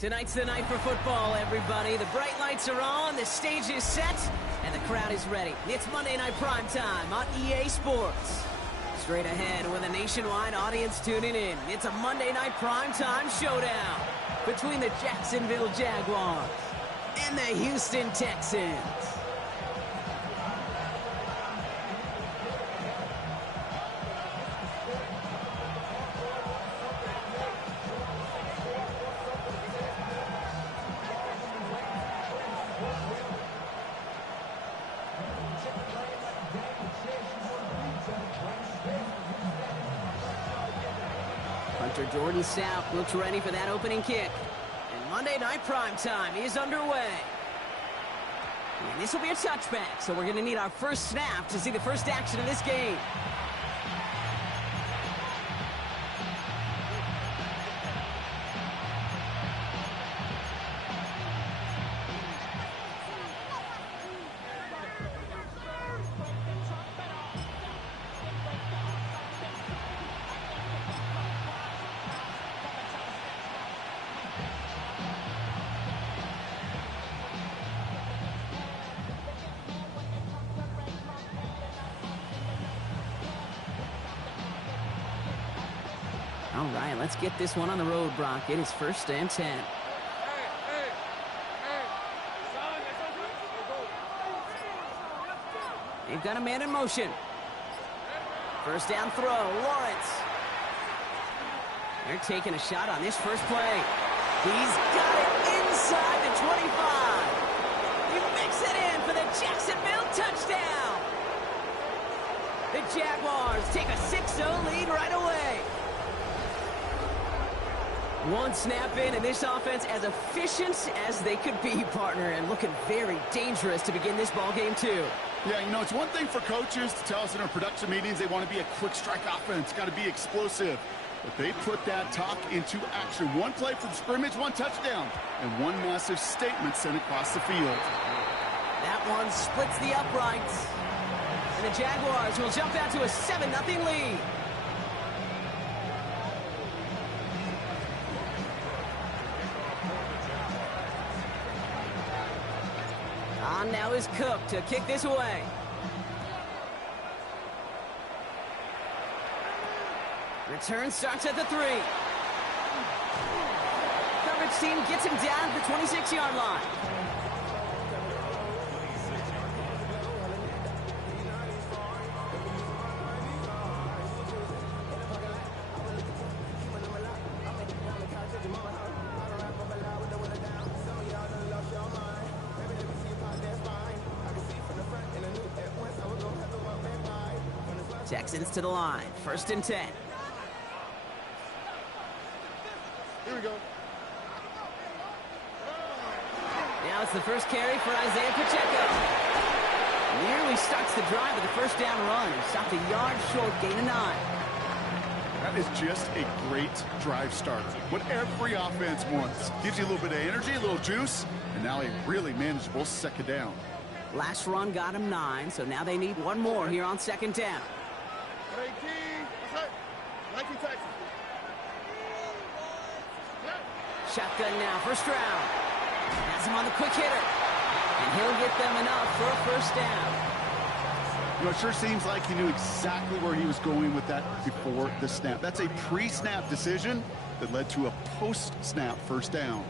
Tonight's the night for football, everybody. The bright lights are on, the stage is set, and the crowd is ready. It's Monday Night Primetime on EA Sports. Straight ahead with a nationwide audience tuning in. It's a Monday Night Primetime showdown between the Jacksonville Jaguars and the Houston Texans. Jordan South looks ready for that opening kick. And Monday Night Primetime is underway. And this will be a touchback, so we're going to need our first snap to see the first action of this game. All right, let's get this one on the road, Brock. It is 1st and 10. They've got a man in motion. First down throw, Lawrence. They're taking a shot on this first play. He's got it inside the 25. He makes it in for the Jacksonville touchdown. The Jaguars take a 6-0 lead right away. One snap in, and this offense as efficient as they could be, partner, and looking very dangerous to begin this ball game too. Yeah, you know, it's one thing for coaches to tell us in our production meetings they want to be a quick strike offense, got to be explosive. But they put that talk into action. One play from scrimmage, one touchdown, and one massive statement sent across the field. That one splits the uprights. And the Jaguars will jump out to a 7-0 lead. On now is Cook to kick this away. Return starts at the 3. Coverage team gets him down at the 26-yard line. Texans to the line. 1st and 10. Here we go. Now it's the first carry for Isaiah Pacheco. Nearly starts the drive with the first down run. He stopped a yard short, gain of 9. That is just a great drive starter. What every offense wants. Gives you a little bit of energy, a little juice, and now a really manageable 2nd down. Last run got him 9, so now they need one more here on 2nd down. Shotgun now, first round. Has him on the quick hitter. And he'll get them enough for a first down. You know, it sure seems like he knew exactly where he was going with that before the snap. That's a pre-snap decision that led to a post-snap first down.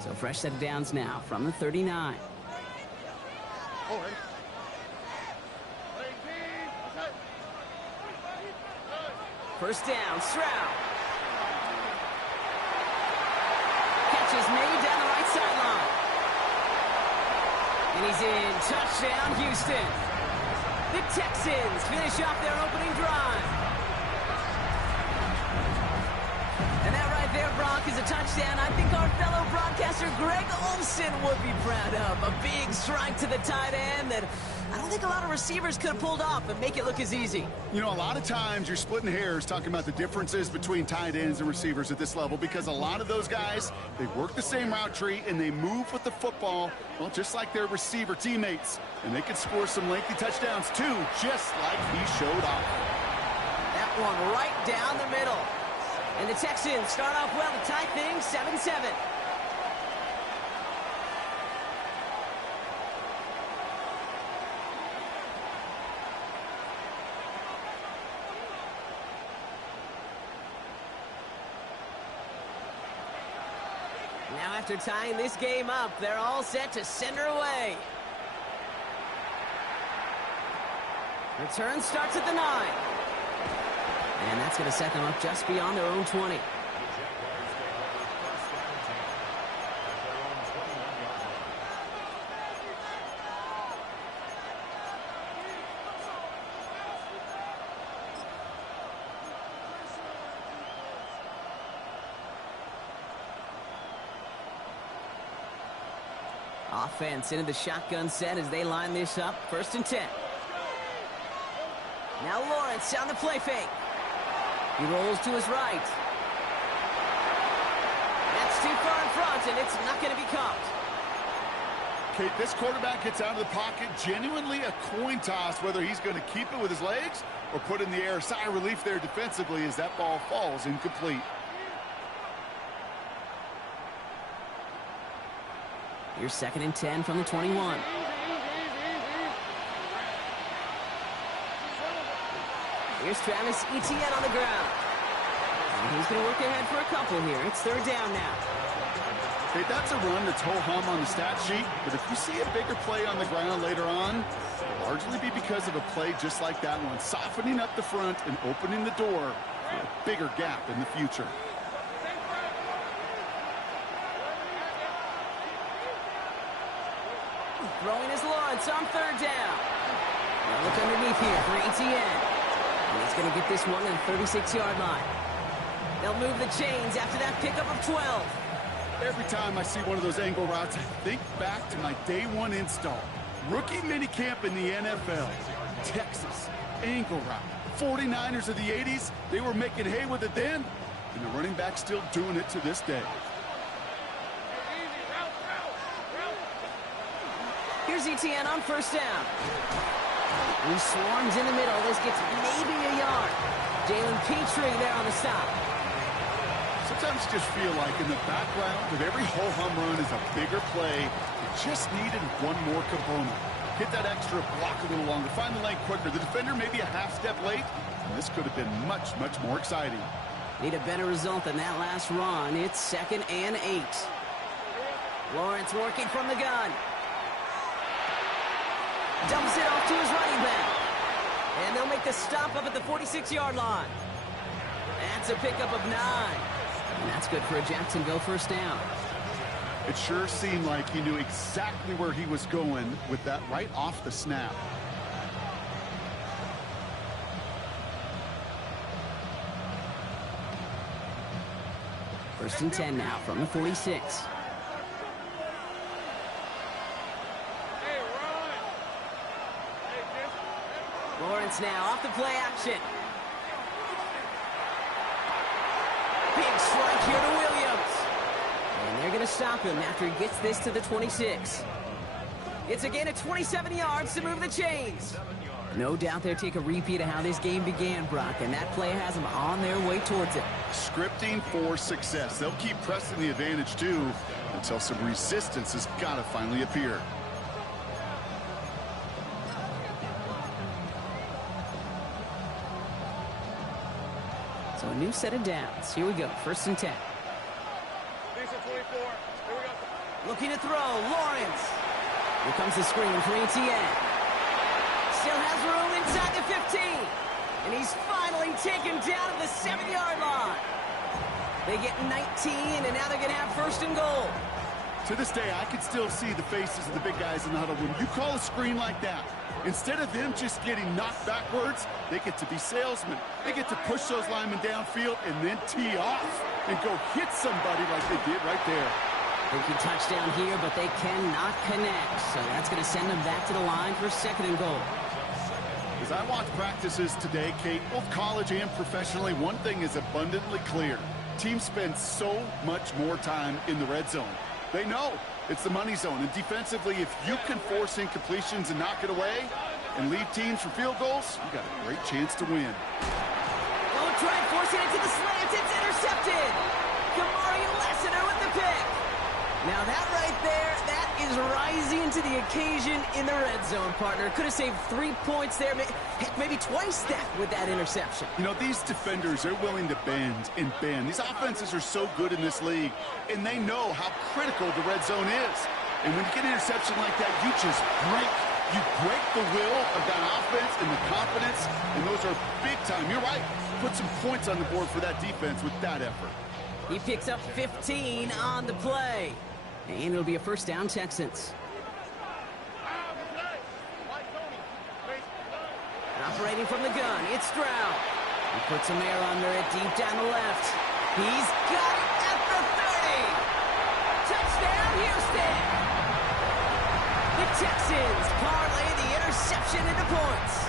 So fresh set of downs now from the 39. First down, Stroud. Catch is made down the right sideline. And he's in. Touchdown, Houston. The Texans finish off their opening drive. And that right there, Brock, is a touchdown I think our fellow broadcaster Greg Olsen would be proud of. A big strike to the tight end that I don't think a lot of receivers could have pulled off and make it look as easy. You know, a lot of times you're splitting hairs talking about the differences between tight ends and receivers at this level because a lot of those guys, they work the same route tree and they move with the football, well, just like their receiver teammates. And they can score some lengthy touchdowns too, just like he showed off. That one right down the middle. And the Texans start off well to tie things 7-7. Now after tying this game up, they're all set to send her away. Return starts at the 9. And that's going to set them up just beyond their own 20. Offense into the shotgun set as they line this up. 1st and 10. Now Lawrence on the play fake. He rolls to his right. That's too far in front, and it's not going to be caught. Kate, this quarterback gets out of the pocket, genuinely a coin toss, whether he's going to keep it with his legs or put it in the air. Sigh of relief there defensively as that ball falls incomplete. Here's 2nd and 10 from the 21. Here's Travis Etienne on the ground. And he's going to work ahead for a couple here. It's 3rd down now. Okay, that's a run that's ho-hum on the stat sheet, but if you see a bigger play on the ground later on, it'll largely be because of a play just like that one, softening up the front and opening the door for a bigger gap in the future. Throwing is Lawrence on 3rd down. Now look underneath here for Etienne. And he's going to get this one at the 36-yard line. They'll move the chains after that pickup of 12. Every time I see one of those angle routes, I think back to my day 1 install. Rookie minicamp in the NFL. Texas, angle route. 49ers of the 80s, they were making hay with it then, and the running back's still doing it to this day. Here's Etienne on 1st down. He swarms in the middle. This gets maybe a yard. Jalen Petrie there on the stop. Sometimes you just feel like in the background of every ho-hum run is a bigger play. It just needed one more component. Hit that extra block a little longer. Find the lane quicker. The defender maybe a half step late. And this could have been much, much more exciting. Need a better result than that last run. It's 2nd and 8. Lawrence working from the gun. Dumps it off to his running back. And they'll make the stop up at the 46-yard line. That's a pickup of 9. And that's good for a Jacksonville 1st down. It sure seemed like he knew exactly where he was going with that right off the snap. First and 10 now from the 46. Lawrence now off the play action. Big strike here to Williams. And they're going to stop him after he gets this to the 26. It's a gain of 27 yards to move the chains. No doubt they'll take a repeat of how this game began, Brock, and that play has them on their way towards it. Scripting for success. They'll keep pressing the advantage, too, until some resistance has got to finally appear. So a new set of downs. Here we go. 1st and 10. Looking to throw. Lawrence. Here comes the screen for Etienne. Still has room inside the 15. And he's finally taken down at the 7-yard line. They get 19, and now they're going to have 1st and goal. To this day, I can still see the faces of the big guys in the huddle. When you call a screen like that, Instead of them just getting knocked backwards, they get to be salesmen. They get to push those linemen downfield and then tee off and go hit somebody like they did right there. Thinking touchdown here, but they cannot connect. So that's going to send them back to the line for 2nd and goal. As I watch practices today, Kate, both college and professionally, one thing is abundantly clear. Teams spend so much more time in the red zone. They know it's the money zone. And defensively, if you can force incompletions and knock it away and lead teams for field goals, you got a great chance to win. Oh, try forcing it to the slant. It's intercepted. Kamari Lassiter with the pick. Now that right there, that is rising to the occasion in the red zone, partner. Could have saved 3 points there, maybe twice that with that interception. You know, these defenders, they're willing to bend and bend. These offenses are so good in this league, and they know how critical the red zone is. And when you get an interception like that, you just break. You break the will of that offense and the confidence, and those are big time. You're right. Put some points on the board for that defense with that effort. He picks up 15 on the play. And it'll be a 1st down, Texans. And operating from the gun, it's Stroud. He puts some air under it deep down the left. He's got it at the 30. Touchdown, Houston. The Texans parlay the interception into points.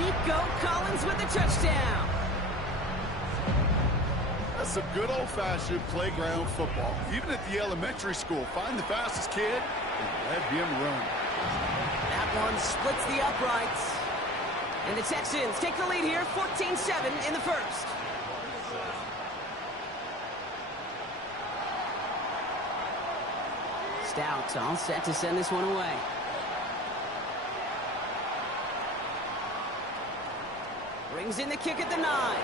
Nico Collins with the touchdown. That's some good old-fashioned playground football. Even at the elementary school, find the fastest kid and let him run. That one splits the uprights. And the Texans take the lead here, 14-7 in the 1st. Stout all set to send this one away. Brings in the kick at the 9.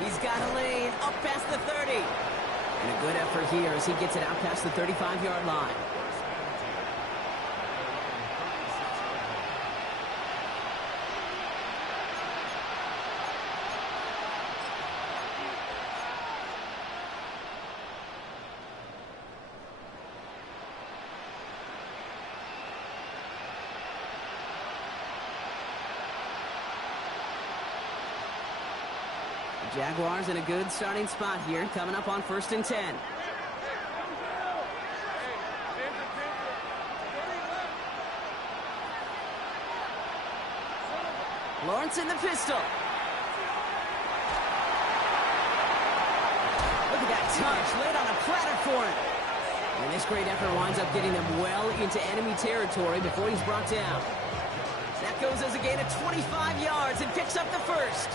He's got a lane up past the 30. And a good effort here as he gets it out past the 35-yard line. Jaguars in a good starting spot here, coming up on 1st and 10. Lawrence in the pistol. Look at that touch, laid on a platter for him. And this great effort winds up getting them well into enemy territory before he's brought down. That goes as a gain of 25 yards and picks up the 1st.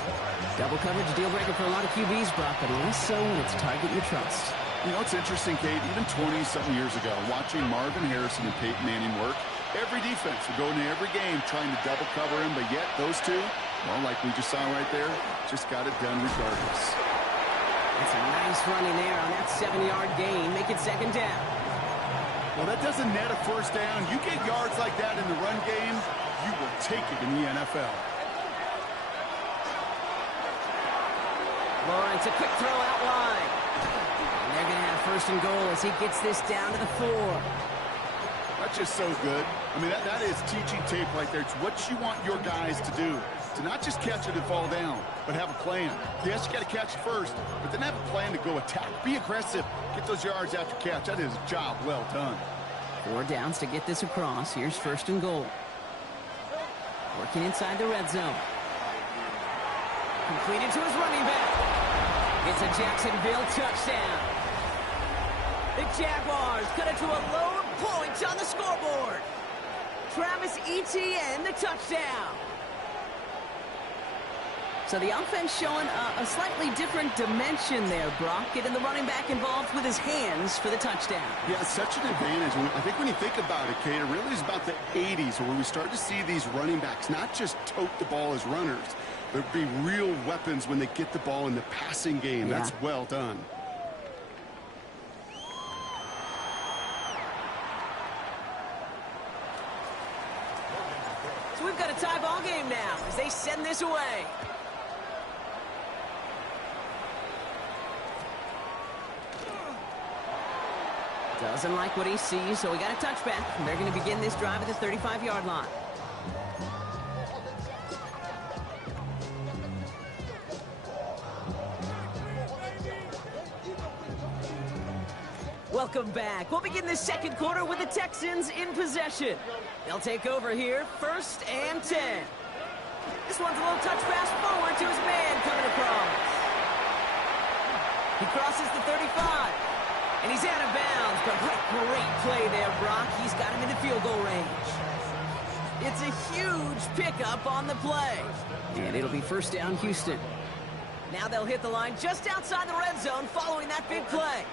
Double coverage deal breaker for a lot of QBs, Brock, but less so when it's target you trust. You know, it's interesting, Kate, even 20-something years ago, watching Marvin Harrison and Peyton Manning work, every defense would go into every game trying to double cover him, but yet those two, well, like we just saw right there, just got it done regardless. That's a nice running there on that 7-yard gain. Make it 2nd down. Well, that doesn't net a 1st down. You get yards like that in the run game, you will take it in the NFL. Lawrence, a quick throw out wide. And they're going to have 1st and goal as he gets this down to the 4. That's just so good. I mean, that is teaching tape right there. It's what you want your guys to do. To not just catch it and fall down, but have a plan. Yes, you got to catch it first, but then have a plan to go attack. Be aggressive. Get those yards after catch. That is a job well done. 4 downs to get this across. Here's 1st and goal. Working inside the red zone. Completed to his running back. It's a Jacksonville touchdown. The Jaguars cut it to a load of points on the scoreboard. Travis Etienne, the touchdown. So the offense showing a slightly different dimension there, Brock. Getting the running back involved with his hands for the touchdoal. Yeah, it's such an advantage. I think when you think about it, Kate, it really is about the 80s where we start to see these running backs not just tote the ball as runners, but be real weapons when they get the ball in the passing game. Yeah. That's well done. So we've got a tie ball game now as they send this away. Doesn't like what he sees, so we got a touchback. They're going to begin this drive at the 35-yard line. Welcome back. We'll begin this second quarter with the Texans in possession. They'll take over here, 1st and 10. This one's a little touch pass forward to his man coming across. He crosses the 35, and he's out of bounds, but what a great play there, Brock. He's got him in the field goal range. It's a huge pickup on the play. And it'll be 1st down, Houston. Now they'll hit the line just outside the red zone following that big play.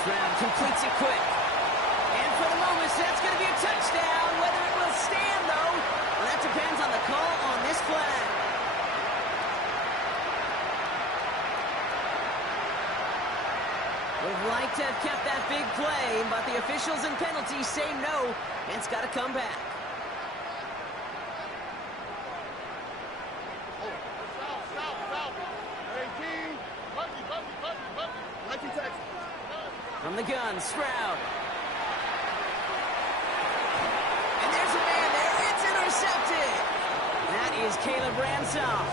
Stroud completes it quick. And for the moment, that's going to be a touchdown. Whether it will stand, though, well, that depends on the call on this flag. Would have liked to have kept that big play, but the officials and penalties say no, and it's got to come back. From the gun, Stroud. And there's a man there. It's intercepted. That is Caleb Ransom.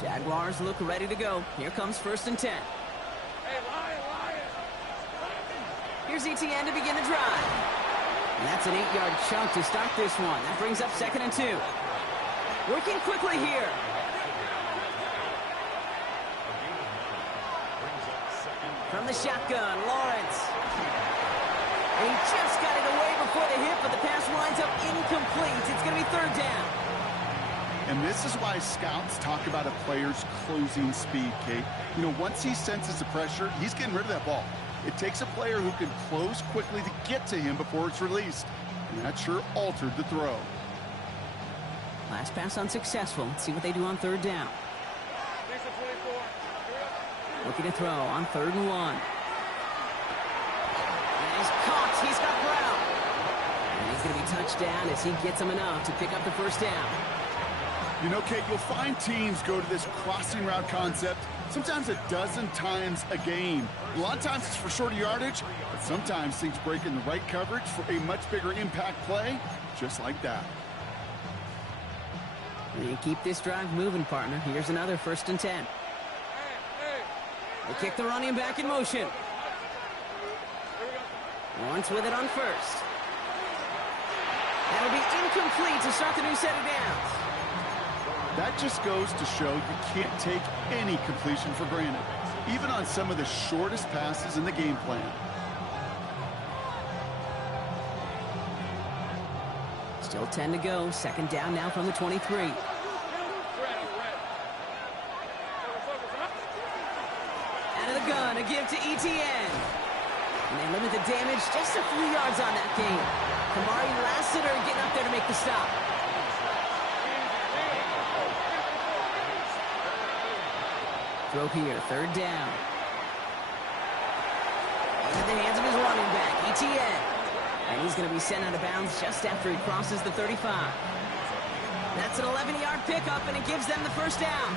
Jaguars look ready to go. Here comes 1st and 10. Here's Etienne to begin the drive. And that's an 8-yard chunk to start this one. That brings up 2nd and 2. Working quickly here. From the shotgun, Lawrence. And he just got it away before the hit, but the pass winds up incomplete. It's going to be 3rd down. And this is why scouts talk about a player's closing speed, Kate. You know, once he senses the pressure, he's getting rid of that ball. It takes a player who can close quickly to get to him before it's released. And that sure altered the throw. Last pass unsuccessful. Let's see what they do on 3rd down. Looking to throw on 3rd and 1. And he's caught. He's got Brown. And he's going to be touched down as he gets him enough to pick up the 1st down. You know, Kate, you'll find teams go to this crossing route concept sometimes a dozen times a game. A lot of times it's for shorter yardage, but sometimes things break in the right coverage for a much bigger impact play, just like that. And you keep this drive moving, partner. Here's another 1st and 10. They kick the running back in motion. Lawrence with it on 1st. That'll be incomplete to start the new set of downs. That just goes to show you can't take any completion for granted, even on some of the shortest passes in the game plan. Still 10 to go. 2nd down now from the 23. Out of the gun, a give to Etienne. And they limit the damage just a few yards on that game. Kamari Lassiter getting up there to make the stop. Throw here, 3rd down. Into the hands of his running back, Etienne. And he's going to be sent out of bounds just after he crosses the 35. That's an 11-yard pickup, and it gives them the 1st down.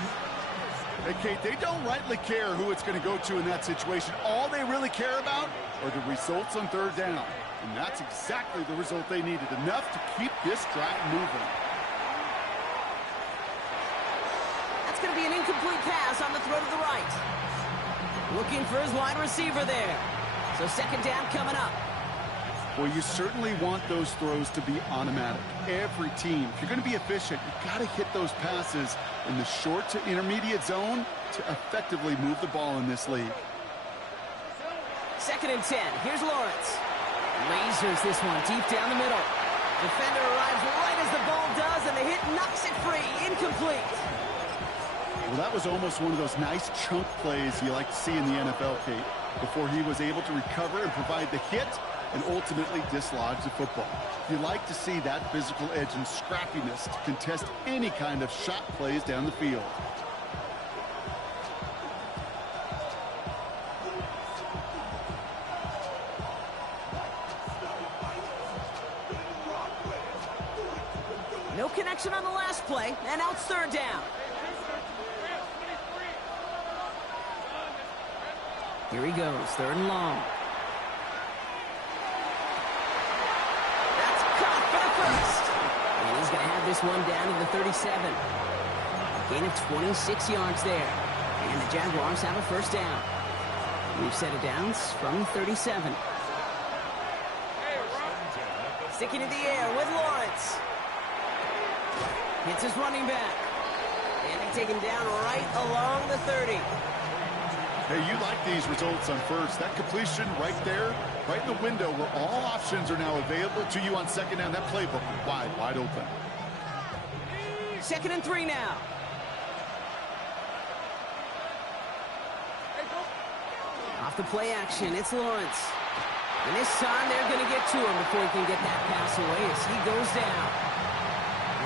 Hey, Kate, they don't rightly care who it's going to go to in that situation. All they really care about are the results on 3rd down. And that's exactly the result they needed, enough to keep this drive moving. Going to be an incomplete pass on the throw to the right. Looking for his wide receiver there. So 2nd down coming up. Well, you certainly want those throws to be automatic. Every team, if you're going to be efficient, you've got to hit those passes in the short to intermediate zone to effectively move the ball in this league. 2nd and 10. Here's Lawrence. Lasers this one deep down the middle. Defender arrives right as the ball does, and the hit knocks it free. Incomplete. Well, that was almost one of those nice chunk plays you like to see in the NFL, Kate, before he was able to recover and provide the hit and ultimately dislodge the football. You like to see that physical edge and scrappiness to contest any kind of shot plays down the field. No connection on the last play, and now it's 3rd down. Here he goes, 3rd and long. That's caught for the first. And he's going to have this one down to the 37. Gain of 26 yards there. And the Jaguars have a first down. We've set it downs from 37. Sticking in the air with Lawrence. Hits his running back. And he's taken down right along the 30. Hey, you like these results on first. That completion right there, right in the window where all options are now available to you on 2nd down. That playbook wide open. 2nd and 3 now. Off the play action, it's Lawrence. And this time they're going to get to him before he can get that pass away as he goes down.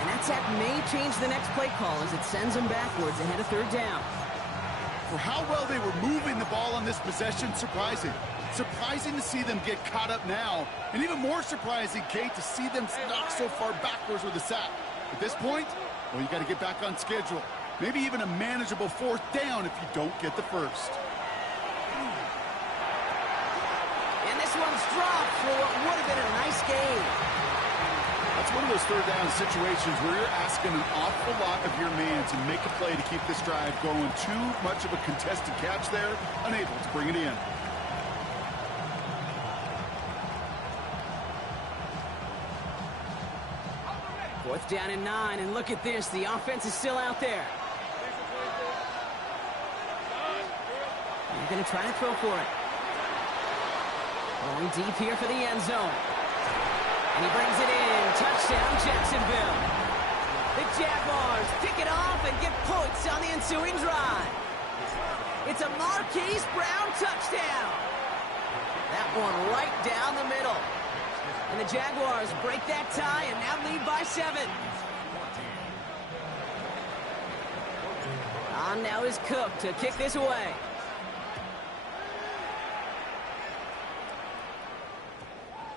And that sack may change the next play call as it sends him backwards ahead of 3rd down. For how well they were moving the ball on this possession, surprising. Surprising to see them get caught up now. And even more surprising, Kate, to see them knock so far backwards with the sack. At this point, well, you got to get back on schedule. Maybe even a manageable 4th down if you don't get the first. And this one's dropped for what would have been a nice game. That's one of those 3rd down situations where you're asking an awful lot of your man to make a play to keep this drive going. Too much of a contested catch there, unable to bring it in. Fourth down and 9, and look at this. The offense is still out there. They're going to try to throw for it. Going deep here for the end zone. And he brings it in. Touchdown, Jacksonville. The Jaguars pick it off and get points on the ensuing drive. It's a Marquise Brown touchdown. That one right down the middle. And the Jaguars break that tie and now lead by 7. On now is Cook to kick this away.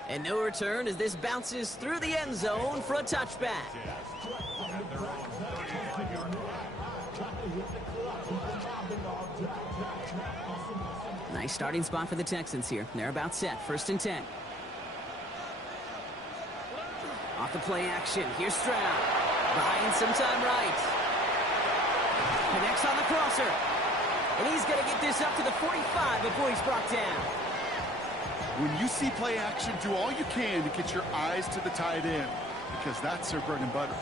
And no return as this bounces through the end zone for a touchback. Nice starting spot for the Texans here. They're about set. 1st and 10. Off the play action. Here's Stroud. Buying some time right. Connects on the crosser. And he's going to get this up to the 45 before he's brought down. When you see play action, do all you can to get your eyes to the tight end, because that's their bread and butter.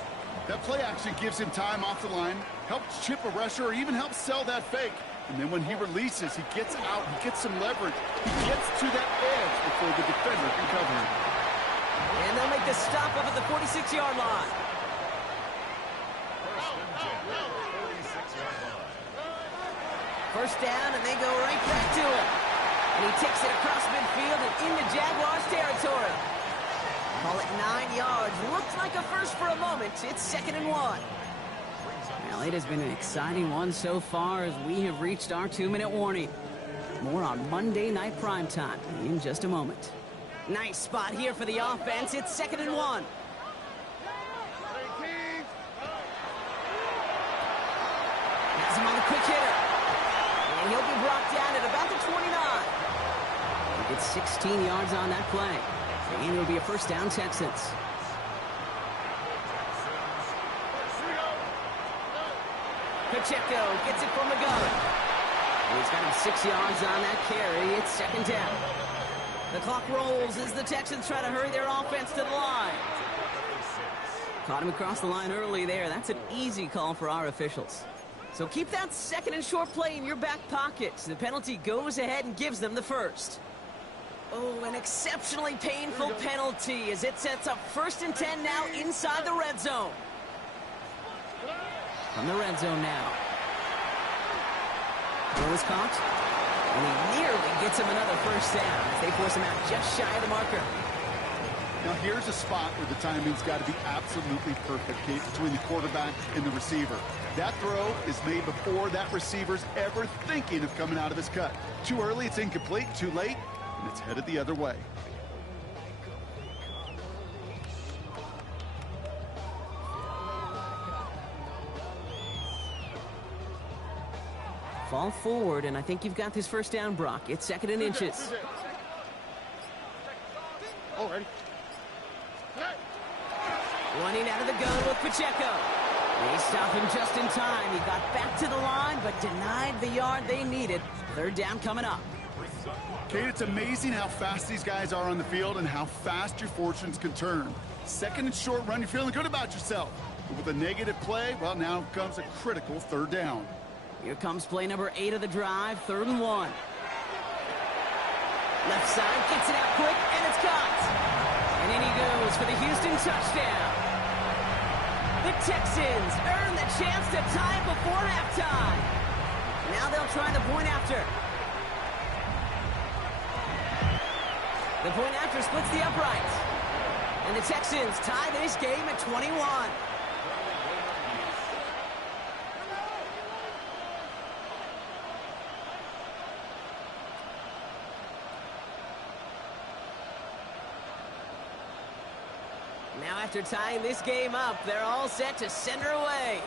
That play action gives him time off the line, helps chip a rusher, or even helps sell that fake. And then when he releases, he gets out, he gets some leverage. He gets to that edge before the defender can cover him. And they'll make the stop up at the 46-yard line. First down, and they go right back to it. And he takes it across midfield and into Jaguars territory. Call it 9 yards. Looks like a first for a moment. It's 2nd and 1. Well, it has been an exciting one so far as we have reached our 2-minute warning. More on Monday Night Primetime in just a moment. Nice spot here for the offense. It's 2nd and 1. Has him on the quick hitter. And he'll be brought down at about the 29. He gets 16 yards on that play. And it'll be a first down, Texans. Pacheco gets it from the gun. And he's got him 6 yards on that carry. It's 2nd down. The clock rolls as the Texans try to hurry their offense to the line. Caught him across the line early there. That's an easy call for our officials. So keep that 2nd and short play in your back pocket. The penalty goes ahead and gives them the first. Oh, an exceptionally painful penalty as it sets up 1st and 10 now inside the red zone. From the red zone now. Throw is caught. And he nearly gets him another first down as they force him out just shy of the marker. Now here's a spot where the timing's got to be absolutely perfect, Kate, between the quarterback and the receiver. That throw is made before that receiver's ever thinking of coming out of his cut. Too early, it's incomplete. Too late, and it's headed the other way. Fall forward, and I think you've got this first down, Brock. It's second and inches. Already. Running out of the gun with Pacheco. They stop him just in time. He got back to the line, but denied the yard they needed. Third down coming up. Kate, it's amazing how fast these guys are on the field and how fast your fortunes can turn. Second and short run, you're feeling good about yourself. But with a negative play, well, now comes a critical third down. Here comes play number 8 of the drive, 3rd and 1. Left side, gets it out quick, and it's caught. And in he goes for the Houston touchdown. The Texans earn the chance to tie before halftime. Now they'll try the point after. The point after splits the uprights. And the Texans tie this game at 21. Now after tying this game up, they're all set to send her away.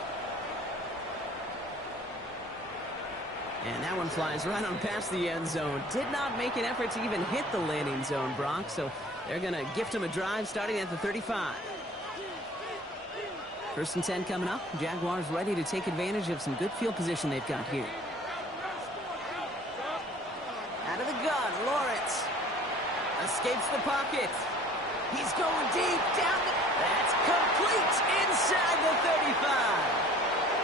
And that one flies right on past the end zone. Did not make an effort to even hit the landing zone, Brock, so they're going to gift him a drive starting at the 35. 1st and 10 coming up. Jaguars ready to take advantage of some good field position they've got here. Out of the gun, Lawrence. Escapes the pocket. He's going deep, down the... That's complete inside the 35.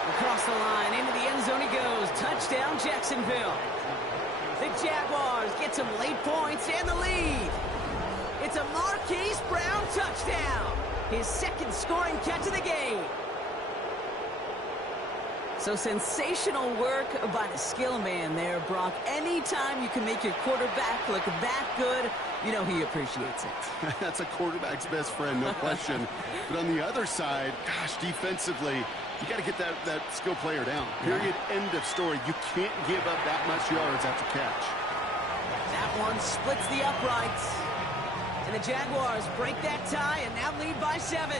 Across the line, into the end zone he goes. Touchdown, Jacksonville. The Jaguars get some late points and the lead. It's a Marquise Brown touchdown. His 2nd scoring catch of the game. So sensational work by the skill man there, Brock. Anytime you can make your quarterback look that good, you know he appreciates it. That's a quarterback's best friend, no question. But on the other side, gosh, defensively, you got to get that skill player down. Period, end of story. You can't give up that much yards after catch. That one splits the uprights. And the Jaguars break that tie and now lead by 7.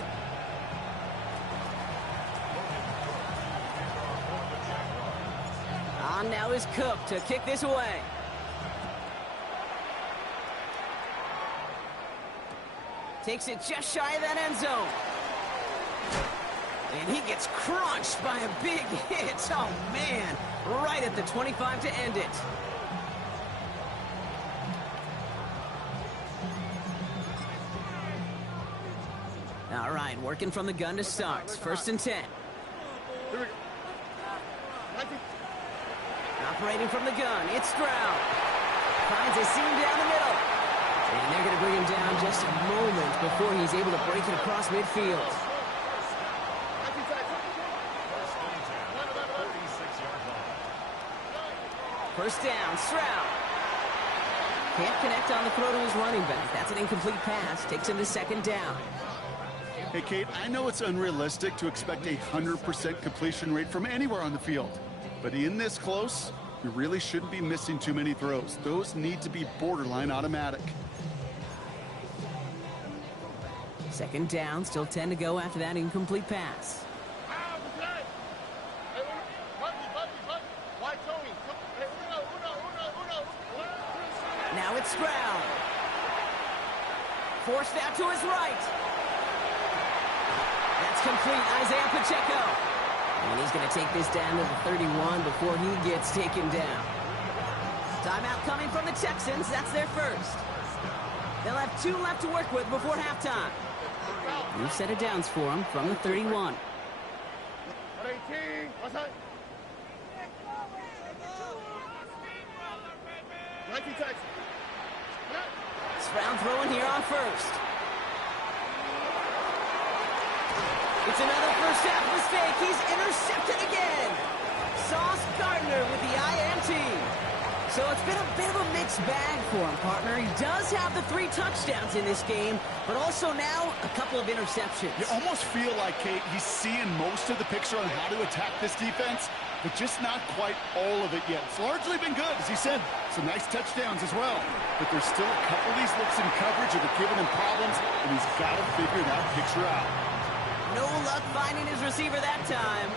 On now is Cook to kick this away. Takes it just shy of that end zone. And he gets crunched by a big hit. Oh, man. Right at the 25 to end it. All right, working from the gun to start. 1st and 10. Operating from the gun, it's Stroud. Finds a seam down the middle. And they're going to bring him down just a moment before he's able to break it across midfield. First down, Stroud. Can't connect on the throw to his running back. That's an incomplete pass. Takes him to 2nd down. Hey, Kate, I know it's unrealistic to expect a 100% completion rate from anywhere on the field. But in this close, you really shouldn't be missing too many throws. Those need to be borderline automatic. 2nd down, still 10 to go after that incomplete pass. Now it's Stroud. Forced out to his right. That's complete, Isaiah Pacheco. And he's going to take this down to the 31 before he gets taken down. Timeout coming from the Texans. That's their first. They'll have 2 left to work with before halftime. New set of downs for them from the 31. Stroud throwing here on first. It's another first half mistake. He's intercepted again. Sauce Gardner with the INT. So it's been a bit of a mixed bag for him, partner. He does have the 3 touchdowns in this game, but also now a couple of interceptions. You almost feel like, Kate, he's seeing most of the picture on how to attack this defense, but just not quite all of it yet. It's largely been good, as he said. Some nice touchdowns as well. But there's still a couple of these looks in coverage that are giving him problems, and he's got to figure that picture out. No luck finding his receiver that time.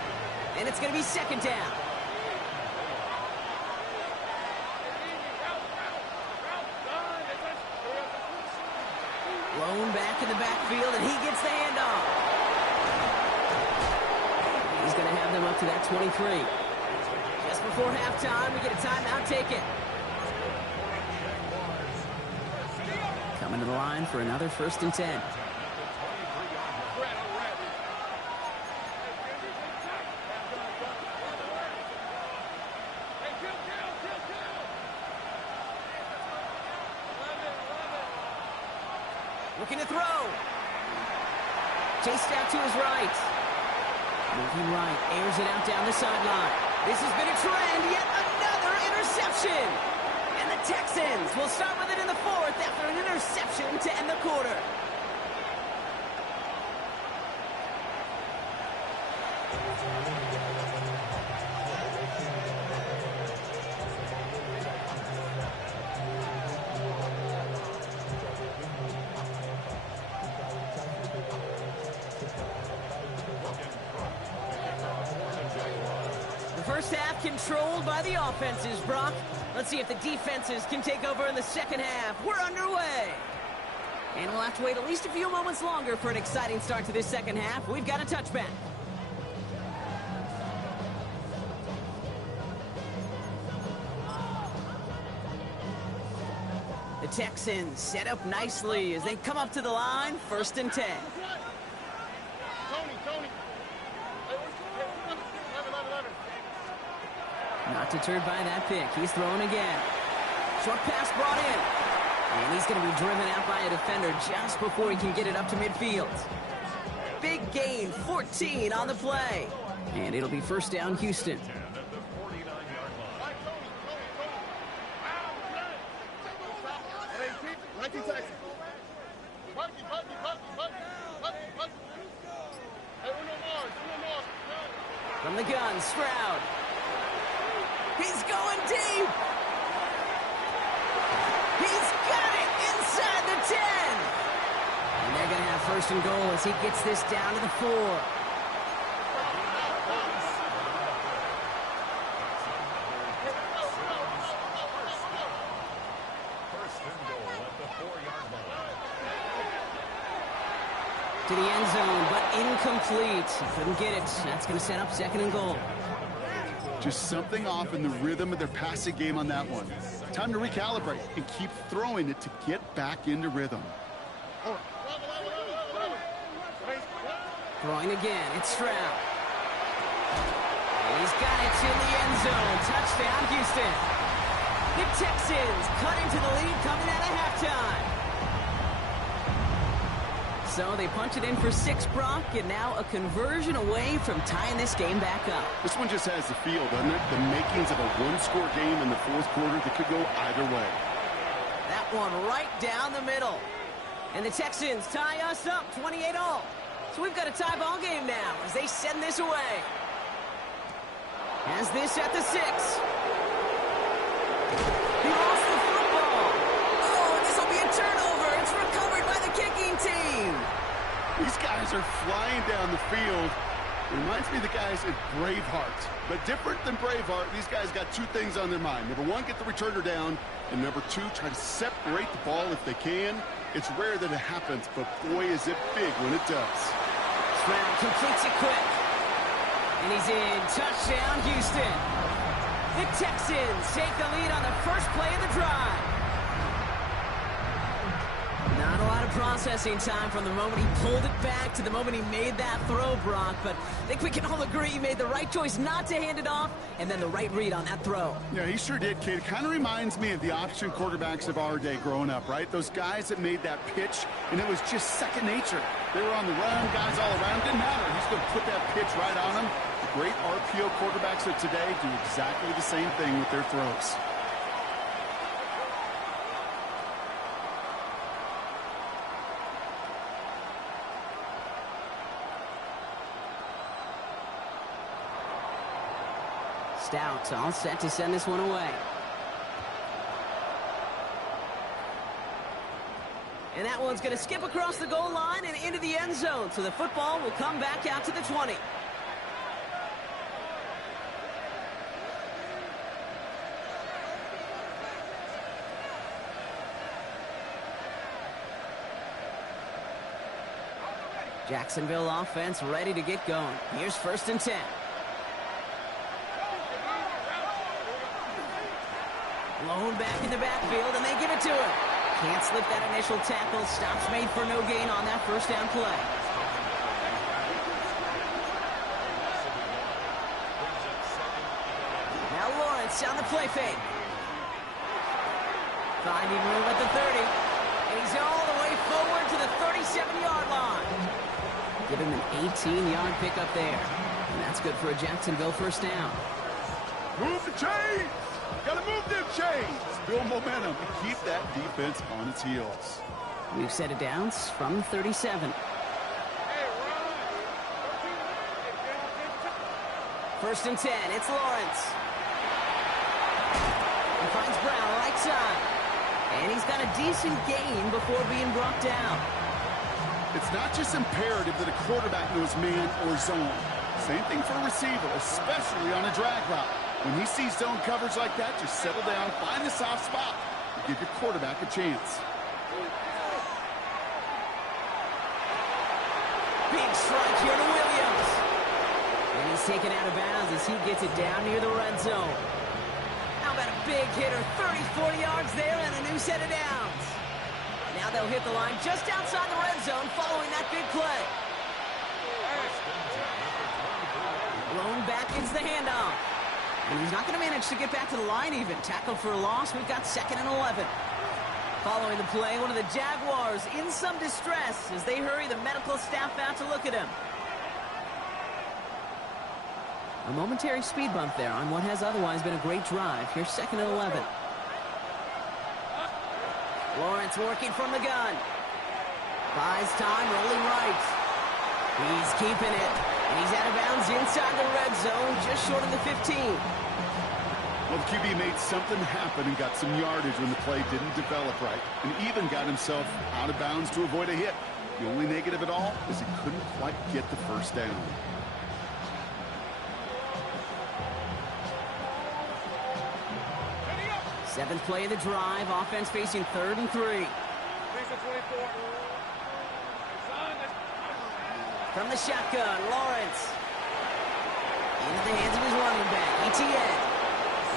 And it's going to be 2nd down. back in the backfield, and he gets the handoff. He's going to have them up to that 23. Just before halftime, we get a timeout taken. Coming to the line for another 1st and 10. Looking to throw. Chased out to his right. Moving right, airs it out down the sideline. This has been a trend, yet another interception. And the Texans will start with it in the 4th after an interception to end the quarter. First half controlled by the offenses, Brock. Let's see if the defenses can take over in the second half. We're underway. And we'll have to wait at least a few moments longer for an exciting start to this second half. We've got a touchback. The Texans set up nicely as they come up to the line, 1st and 10. Not deterred by that pick. He's throwing again. Short pass brought in. And he's going to be driven out by a defender just before he can get it up to midfield. Big gain, 14 on the play. And it'll be 1st down, Houston. From the gun, Stroud. He's going deep. He's got it inside the 10. And they're going to have 1st and goal as he gets this down to the 4. To the end zone, but incomplete. Couldn't get it. That's going to set up 2nd and goal. Just something off in the rhythm of their passing game on that one. Time to recalibrate and keep throwing it to get back into rhythm. Throwing again, it's Stroud. He's got it to the end zone. Touchdown, Houston. The Texans cut into the lead coming out of halftime. So they punch it in for 6, Brock, and now a conversion away from tying this game back up. This one just has the feel, doesn't it? The makings of a one-score game in the 4th quarter that could go either way. That one right down the middle. And the Texans tie us up 28-all. So we've got a tie ball game now as they send this away. Has this at the 6. He lost the football. Oh, and this will be a turnover. It's recovered by the kicking team. These guys are flying down the field. It reminds me of the guys at Braveheart. But different than Braveheart, these guys got 2 things on their mind. Number 1, get the returner down. And number 2, try to separate the ball if they can. It's rare that it happens, but boy, is it big when it does. Stroud completes it quick. And he's in. Touchdown, Houston. The Texans take the lead on the first play of the drive. Not a lot of processing time from the moment he pulled it back to the moment he made that throw, Brock. But I think we can all agree he made the right choice not to hand it off, and then the right read on that throw. Yeah, he sure did, kid. It kind of reminds me of the option quarterbacks of our day growing up, right? Those guys that made that pitch, and it was just second nature. They were on the run, guys all around. Didn't matter. He's going to put that pitch right on them. The great RPO quarterbacks of today do exactly the same thing with their throws. Stout all set to send this one away. And that one's going to skip across the goal line and into the end zone. So the football will come back out to the 20. Jacksonville offense ready to get going. Here's 1st and 10. Blown back in the backfield, and they give it to him. Can't slip that initial tackle. Stops made for no gain on that 1st down play. Now Lawrence on the play fake. Finding room at the 30. And he's all the way forward to the 37-yard line. Give him an 18-yard pickup there. And that's good for a Jacksonville 1st down. Move the chains! Gotta move them chains! Build momentum and keep that defense on its heels. We've set it down from 37. 1st and 10. It's Lawrence. He finds Brown right side. And he's got a decent gain before being brought down. It's not just imperative that a quarterback knows man or zone. Same thing for a receiver, especially on a drag route. When he sees zone coverage like that, just settle down, find the soft spot, and give your quarterback a chance. Big strike here to Williams. And he's taken out of bounds as he gets it down near the red zone. How about a big hitter, 30-40 yards there and a new set of downs. Now they'll hit the line just outside the red zone following that big play. Blown back into the handoff. And he's not going to manage to get back to the line even. Tackled for a loss. We've got 2nd and 11. Following the play, one of the Jaguars in some distress as they hurry the medical staff out to look at him. A momentary speed bump there on what has otherwise been a great drive. Here's 2nd and 11. Lawrence working from the gun. Buys time, rolling right. He's keeping it. And he's out of bounds inside the red zone, just short of the 15. Well, the QB made something happen and got some yardage when the play didn't develop right. And even got himself out of bounds to avoid a hit. The only negative at all is he couldn't quite get the 1st down. Seventh play of the drive. Offense facing 3rd and 3. From the shotgun, Lawrence. Into the hands of his running back, Etienne.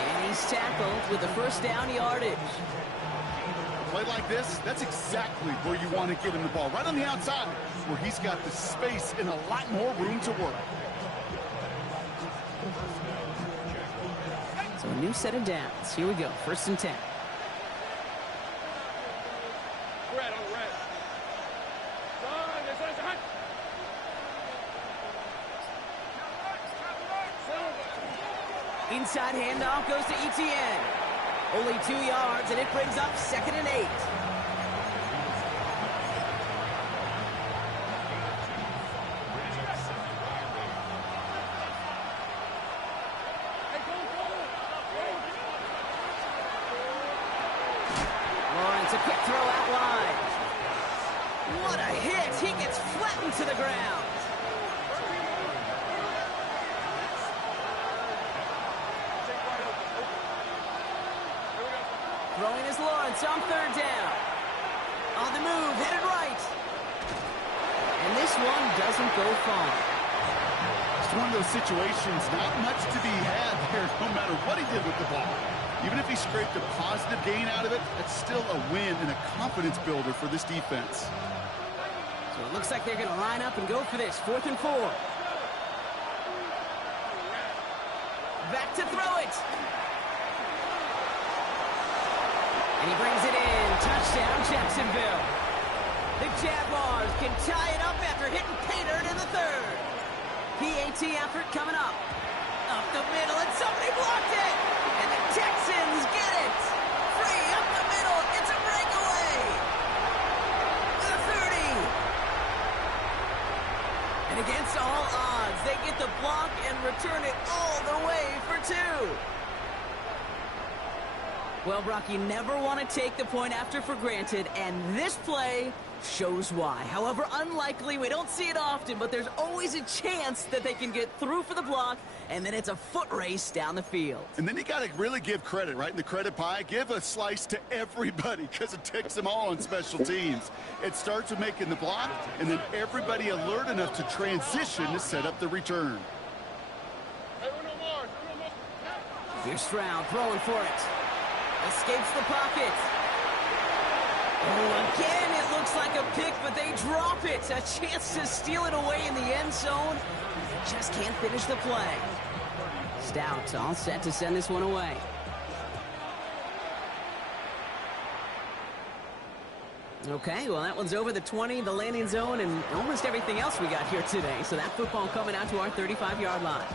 And he's tackled with the 1st down yardage. A play like this, that's exactly where you want to get him the ball. Right on the outside, where he's got the space and a lot more room to work. So a new set of downs. Here we go, 1st and 10. Inside handoff goes to Etienne. Only 2 yards, and it brings up 2nd and 8. Lawrence, a quick throw out wide. What a hit! He gets flattened to the ground. Throwing is Lawrence on 3rd down. On the move, headed right. And this one doesn't go far. It's one of those situations, not much to be had there, no matter what he did with the ball. Even if he scraped a positive gain out of it, that's still a win and a confidence builder for this defense. So it looks like they're going to line up and go for this. 4th and 4. Back to throw it. And he brings it in. Touchdown, Jacksonville. The Jaguars can tie it up after hitting pay dirt in the 3rd. PAT effort coming up. Up the middle, and somebody blocked it. And the Texans get it. Free up the middle. It's a breakaway. The 30. And against all odds, they get the block and return it all the way for 2. Well, Brock, you never want to take the point after for granted, and this play shows why. However unlikely, we don't see it often, but there's always a chance that they can get through for the block, and then it's a foot race down the field. And then you got to really give credit, right? In the credit pie, give a slice to everybody because it takes them all on special teams. It starts with making the block, and then everybody alert enough to transition to set up the return. Here's Stroud throwing for it. Escapes the pocket. Oh, again, it looks like a pick, but they drop it. A chance to steal it away in the end zone. They just can't finish the play. Stout all set to send this one away. Okay, well, that one's over the 20, the landing zone, and almost everything else we got here today. So that football coming out to our 35-yard line.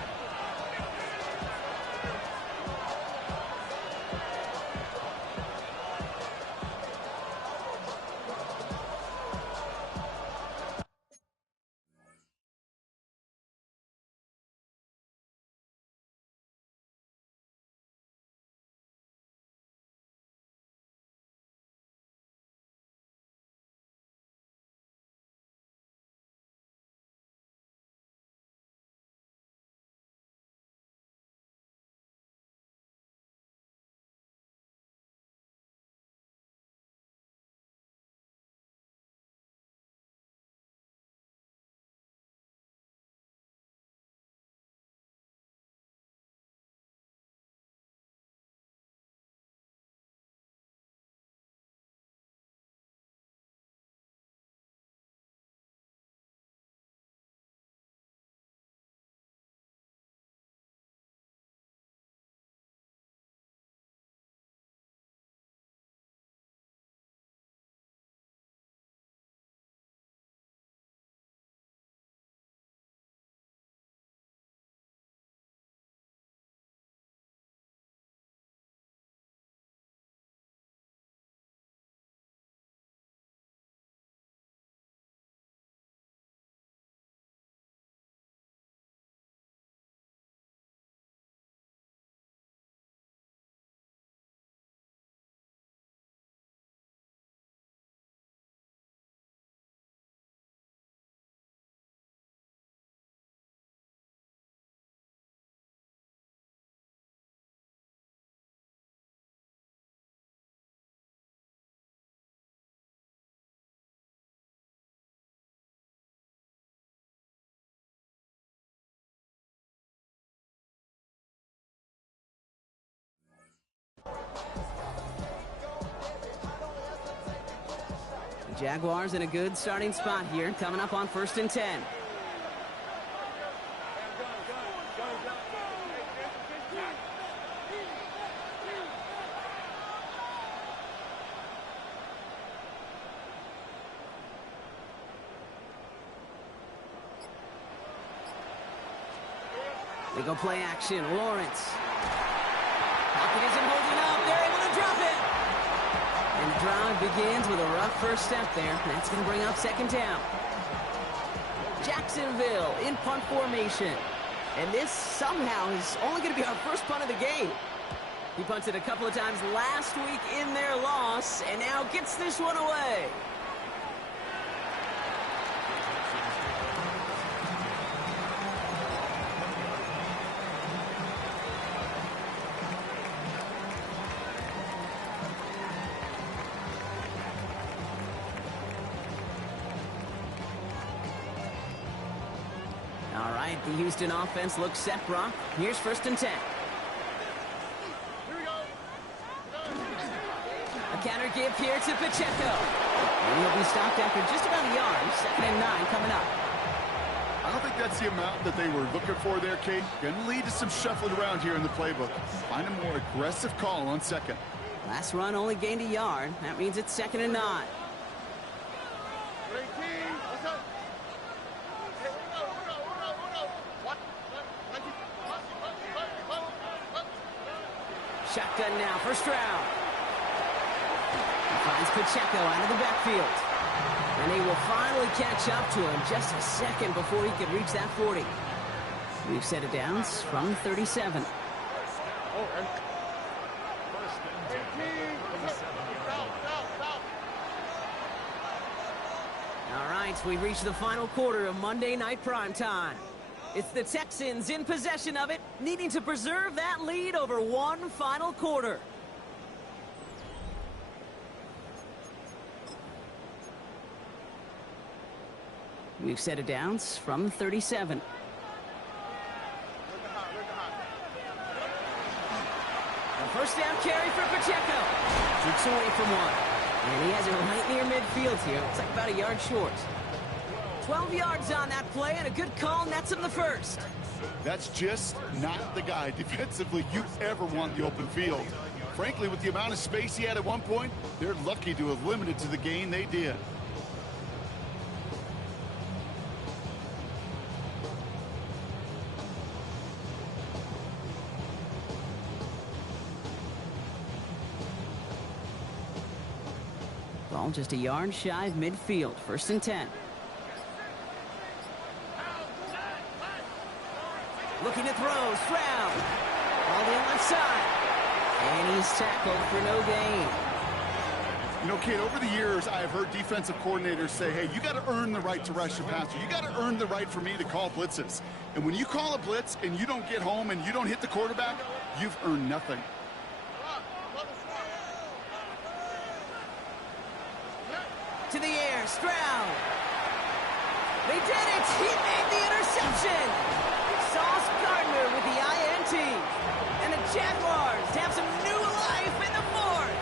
The Jaguars in a good starting spot here, coming up on 1st and 10. They go play action. Lawrence. Pocket isn't holding up. They're able to drop it. And the drive begins with a rough first step there. That's going to bring up 2nd down. Jacksonville in punt formation. And this somehow is only going to be our first punt of the game. He punted a couple of times last week in their loss, and now gets this one away. All right, the Houston offense looks set, Brock. Here's 1st and 10. A counter give here to Pacheco. And he'll be stopped after just about a yard. 2nd and 9 coming up. I don't think that's the amount that they were looking for there, Kate. Going to lead to some shuffling around here in the playbook. Find a more aggressive call on 2nd. Last run only gained a yard. That means it's 2nd and 9. Shotgun now for Stroud. He finds Pacheco out of the backfield. And they will finally catch up to him just a second before he could reach that 40. We've set it down from 37. All right, we've reached the final quarter of Monday Night Primetime. It's the Texans in possession of it, needing to preserve that lead over one final quarter. We've set it down from 37. A first down carry for Pacheco. Keeps away from one. And he has it right near midfield here. Looks like about a yard short. 12 yards on that play, and a good call nets him the first. That's just not the guy defensively you ever want the open field. Frankly, with the amount of space he had at one point, they're lucky to have limited to the gain they did. Ball just a yard shy of midfield. First and 10. Looking to throw. Stroud. All the left side. And he's tackled for no gain. You know, Kate, over the years, I have heard defensive coordinators say, hey, you got to earn the right to rush your passer. You got to earn the right for me to call blitzes. And when you call a blitz and you don't get home and you don't hit the quarterback, you've earned nothing. To the air, Stroud. They did it! He made the interception! Sauce Gardner with the INT. And the Jaguars have some new life in the fourth.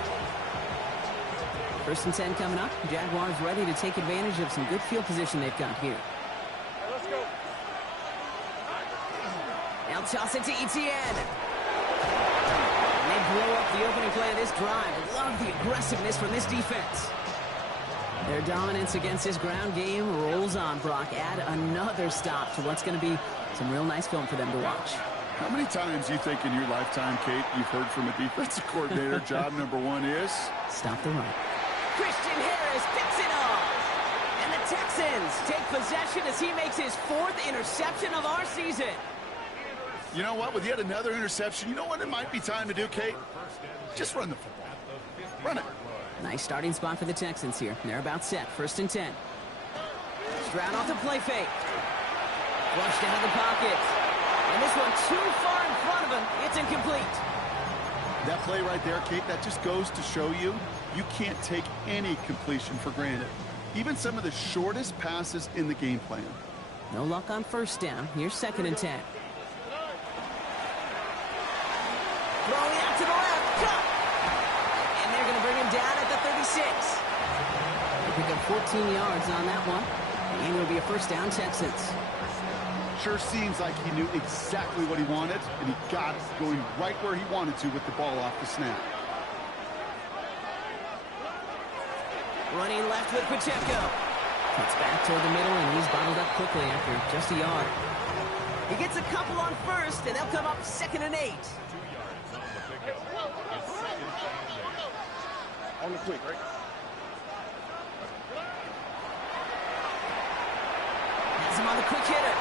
First and 10 coming up. Jaguars ready to take advantage of some good field position they've got here. Let's go. Now toss it to Etienne. And they blow up the opening play of this drive. Love the aggressiveness from this defense. Their dominance against this ground game rolls on, Brock. Add another stop to what's going to be some real nice film for them to watch. How many times do you think in your lifetime, Kate, you've heard from a defensive coordinator, job number one is? Stop the run. Christian Harris picks it off. And the Texans take possession as he makes his fourth interception of our season. You know what? With yet another interception, you know what it might be time to do, Kate? Just run the football. Run it. Nice starting spot for the Texans here. They're about set. First and 10. Stroud off the play fake. Flushed out of the pocket. And this one too far in front of him. It's incomplete. That play right there, Kate, that just goes to show you can't take any completion for granted. Even some of the shortest passes in the game plan. No luck on first down. Here's second and 10. Throwing out to the left. Cut! And they're going to bring him down at the 36. They pick up 14 yards on that one. And it'll be a first down, Texans. Sure seems like he knew exactly what he wanted, and he got it going right where he wanted to with the ball off the snap. Running left with Pacheco. Cuts back toward the middle, and he's bottled up quickly after just a yard. He gets a couple on first, and they'll come up second and 8. On the quick, right? Has him on the quick hitter.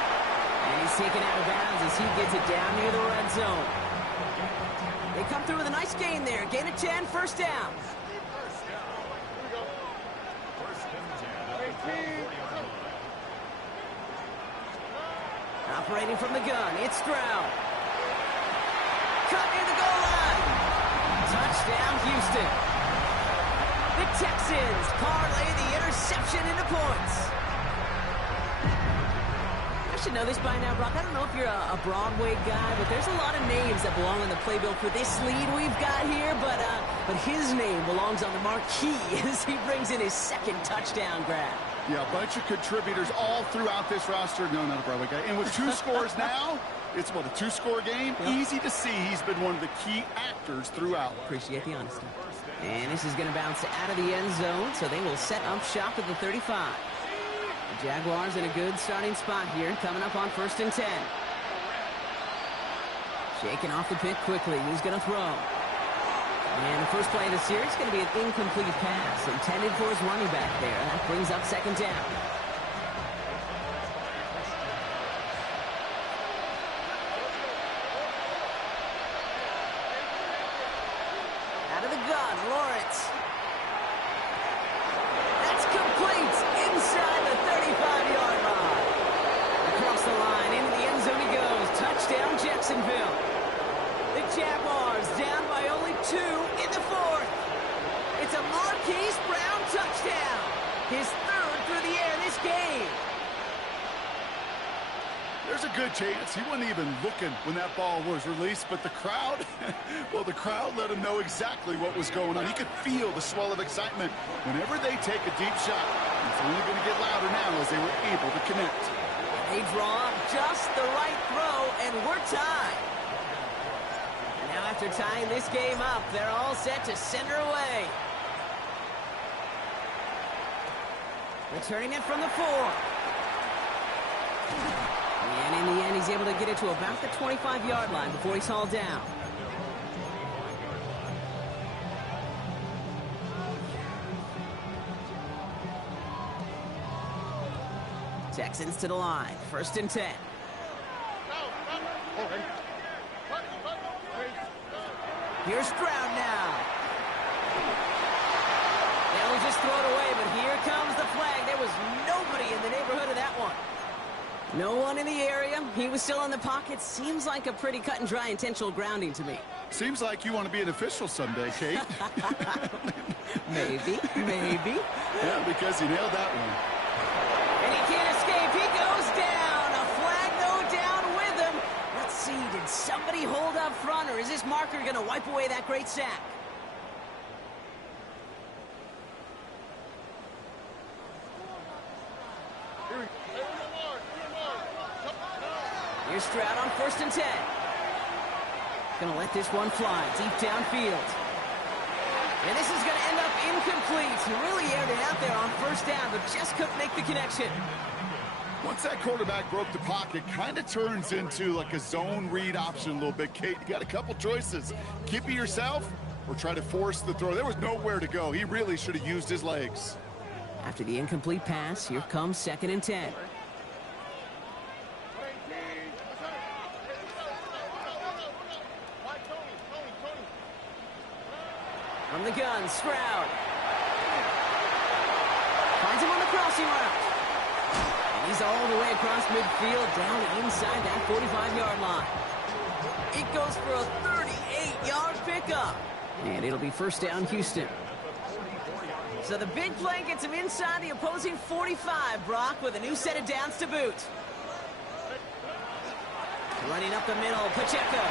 And he's taken out of bounds as he gets it down near the red zone. They come through with a nice gain there. Gain of 10, first down. Operating from the gun, it's Stroud. Cut near the goal line. Touchdown, Houston. The Texans parlay the interception into points. I should know this by now, Brock. I don't know if you're a Broadway guy, but there's a lot of names that belong on the playbill for this lead we've got here, but his name belongs on the marquee as he brings in his second touchdown grab. Yeah, a bunch of contributors all throughout this roster. No, not a Broadway guy. And with 2 scores now, it's, what, a 2-score game? Yep. Easy to see he's been one of the key actors throughout. Appreciate the honesty. And this is going to bounce out of the end zone, so they will set up shop at the 35. The Jaguars in a good starting spot here, coming up on first and 10. Shaking off the pick quickly. Who's going to throw? And the first play of the series is going to be an incomplete pass intended for his running back there. That brings up second down. Out of the gun, Lawrence. That's complete inside There's a good chance he wasn't even looking when that ball was released, but the crowd, well, the crowd let him know exactly what was going on. He could feel the swell of excitement. Whenever they take a deep shot, it's only going to get louder now as they were able to connect. They draw up just the right throw, and we're tied. Now after tying this game up, they're all set to send her away. Returning it from the 4. And in the end, he's able to get it to about the 25-yard line before he's hauled down. Texans to the line. 1st and 10. Here's Stroud now. They'll just throw it away, but here comes the flag. There was nobody in the neighborhood of that one. No one in the area. He was still in the pocket. Seems like a pretty cut and dry intentional grounding to me. Seems like you want to be an official someday, Kate. Maybe. Yeah, because you nailed that one. And he can't escape. He goes down. A flag no down with him. Let's see. Did somebody hold up front, or is this marker going to wipe away that great sack? Here's Stroud on 1st and 10. Gonna let this one fly deep downfield. And this is gonna end up incomplete. He really aired it out there on 1st down, but just couldn't make the connection. Once that quarterback broke the pocket, kind of turns into like a zone read option a little bit. Kate, you got a couple choices. Keep it yourself or try to force the throw. There was nowhere to go. He really should have used his legs. After the incomplete pass, here comes 2nd and 10. From the gun, Stroud. Finds him on the crossing route. And he's all the way across midfield, down inside that 45-yard line. It goes for a 38-yard pickup. And it'll be 1st down, Houston. So the big play gets him inside the opposing 45, Brock, with a new set of downs to boot. Running up the middle, Pacheco.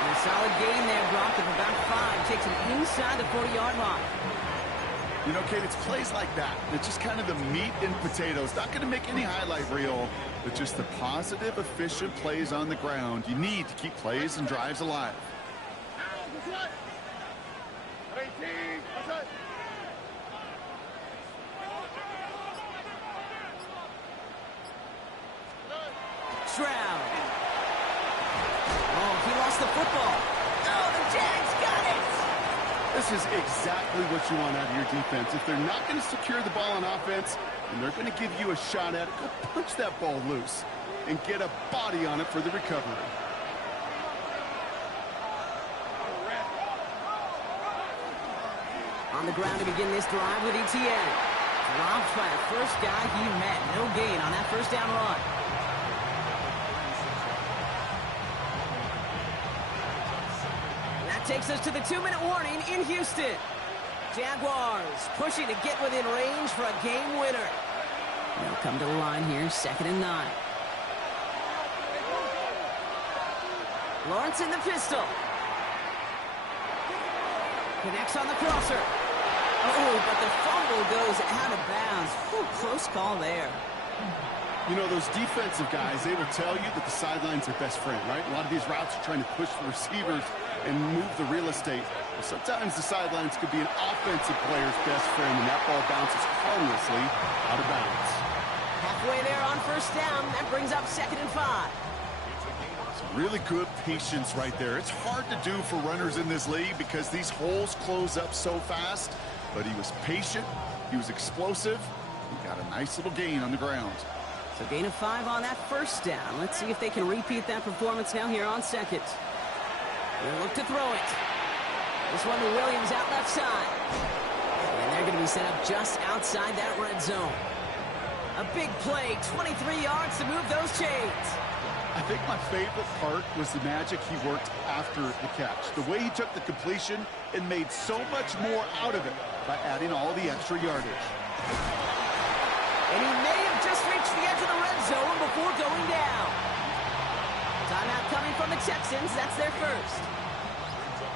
And a solid gain there, Brock, of about 5. Takes him inside the 40-yard line. You know, Kate, it's plays like that. It's just kind of the meat and potatoes. Not going to make any highlight reel, but just the positive, efficient plays on the ground. You need to keep plays and drives alive. Stroud. Oh, he lost the football. Oh, the Jags got it. This is exactly what you want out of your defense. If they're not going to secure the ball on offense, and they're going to give you a shot at it, go punch that ball loose and get a body on it for the recovery. On the ground to begin this drive with Etienne. Dropped by the first guy he met. No gain on that 1st down run. That takes us to the 2-minute warning in Houston. Jaguars pushing to get within range for a game winner. They'll come to the line here, 2nd and 9. Lawrence in the pistol. Connects on the crosser. Oh, but the fumble goes out of bounds. Ooh, close call there. You know, those defensive guys, they will tell you that the sideline's their best friend, right? A lot of these routes are trying to push the receivers and move the real estate. But sometimes the sidelines could be an offensive player's best friend, and that ball bounces harmlessly out of bounds. Halfway there on 1st down. That brings up 2nd and 5. Really good patience right there. It's hard to do for runners in this league because these holes close up so fast. But he was patient. He was explosive. He got a nice little gain on the ground. So gain of 5 on that 1st down. Let's see if they can repeat that performance now here on 2nd. They'll look to throw it. This one to Williams out left side. And they're going to be set up just outside that red zone. A big play, 23 yards to move those chains. I think my favorite part was the magic he worked after the catch. The way he took the completion and made so much more out of it by adding all the extra yardage. And he may have just reached the edge of the red zone before going down. the Texans. That's their first.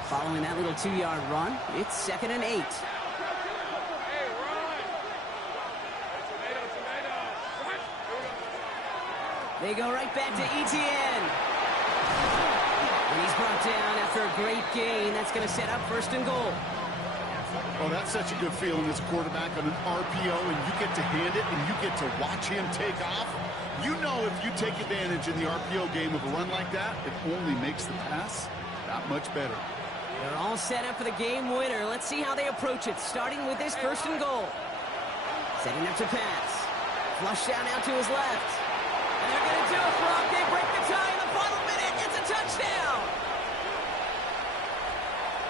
Following that little 2-yard run, it's 2nd and 8. They go right back to Etienne. And he's brought down after a great gain. That's going to set up 1st and goal. Oh, that's such a good feeling as a quarterback on an RPO, and you get to hand it, and you get to watch him take off. You know if you take advantage in the RPO game of a run like that, it only makes the pass that much better. They're all set up for the game winner. Let's see how they approach it, starting with this 1st and goal. Setting up to pass. Flush down out to his left. And they're going to do it, Brock. They break the tie in the final minute. It's a touchdown.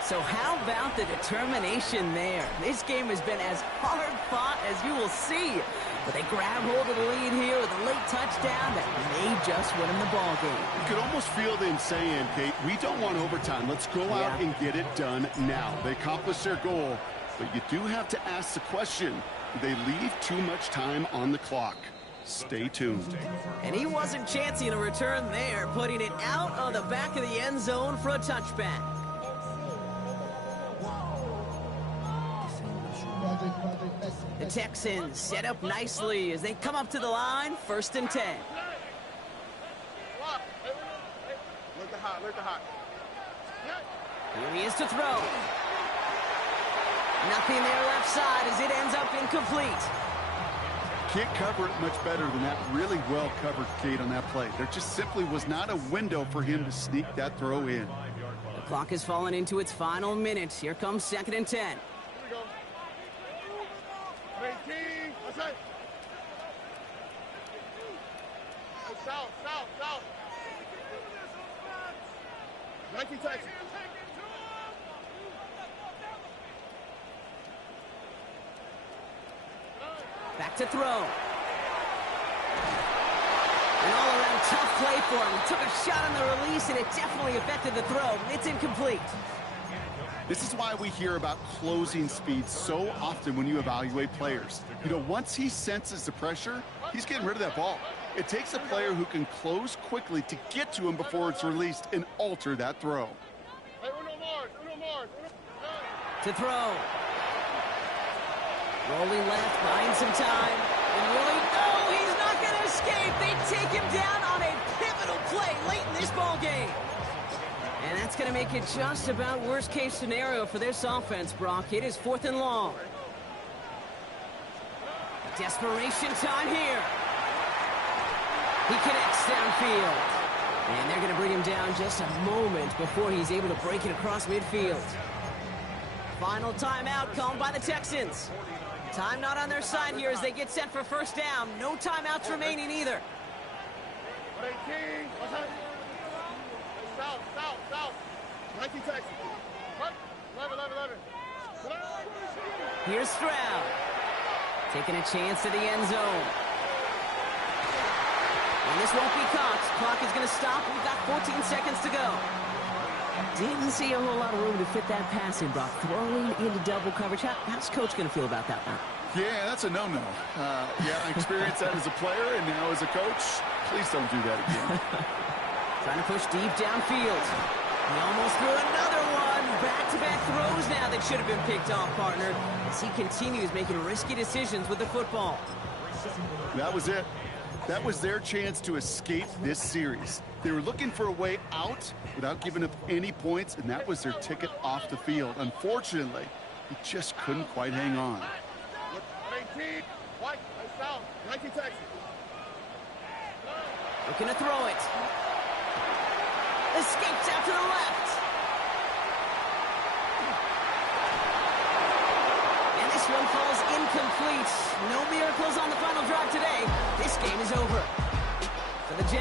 So how about the determination there? This game has been as hard fought as you will see. But they grab hold of the lead here with a late touchdown that may just win them the ball game. You could almost feel them saying, Kate, we don't want overtime. Let's go out and get it done now. They accomplished their goal, but you do have to ask the question, do they leave too much time on the clock? Stay tuned. And he wasn't chancing a return there, putting it out on the back of the end zone for a touchback. The Texans set up nicely as they come up to the line, 1st and 10. Here he is to throw. Nothing there left side as it ends up incomplete. Can't cover it much better than that. Really well covered, Kate, on that play. There just simply was not a window for him to sneak that throw in. The clock has fallen into its final minutes. Here comes 2nd and 10. South. 19 Texas. Back to throw. An all-around tough play for him. He took a shot on the release, and it definitely affected the throw. It's incomplete. This is why we hear about closing speed so often when you evaluate players. You know, once he senses the pressure, he's getting rid of that ball. It takes a player who can close quickly to get to him before it's released and alter that throw. To throw. Rolling left, buying some time. And really, no, he's not going to escape. They take him down on a pivotal play late in this ball game. And that's going to make it just about worst-case scenario for this offense, Brock. It is 4th and long. Desperation time here. He connects downfield. And they're going to bring him down just a moment before he's able to break it across midfield. Final timeout called by the Texans. Time not on their side here as they get set for 1st down. No timeouts remaining either. South. 19 Texas. 11. Here's Stroud. Taking a chance to the end zone. And this won't be caught. Clock is going to stop. We've got 14 seconds to go. Didn't see a whole lot of room to fit that pass in, Brock. Throwing into double coverage. How's Coach going to feel about that one? Yeah, that's a no-no. I experienced that as a player, and now as a coach, please don't do that again. Trying to push deep downfield. He almost threw another one. Back-to-back throws now that should have been picked off, partner, as he continues making risky decisions with the football. That was it. That was their chance to escape this series. They were looking for a way out without giving up any points, and that was their ticket off the field. Unfortunately, he just couldn't quite hang on. 18, white, south, 19 Texas. Looking to throw it. Escapes out to the left. And this one falls incomplete. No miracles on the final drive today. This game is over. For the Jets.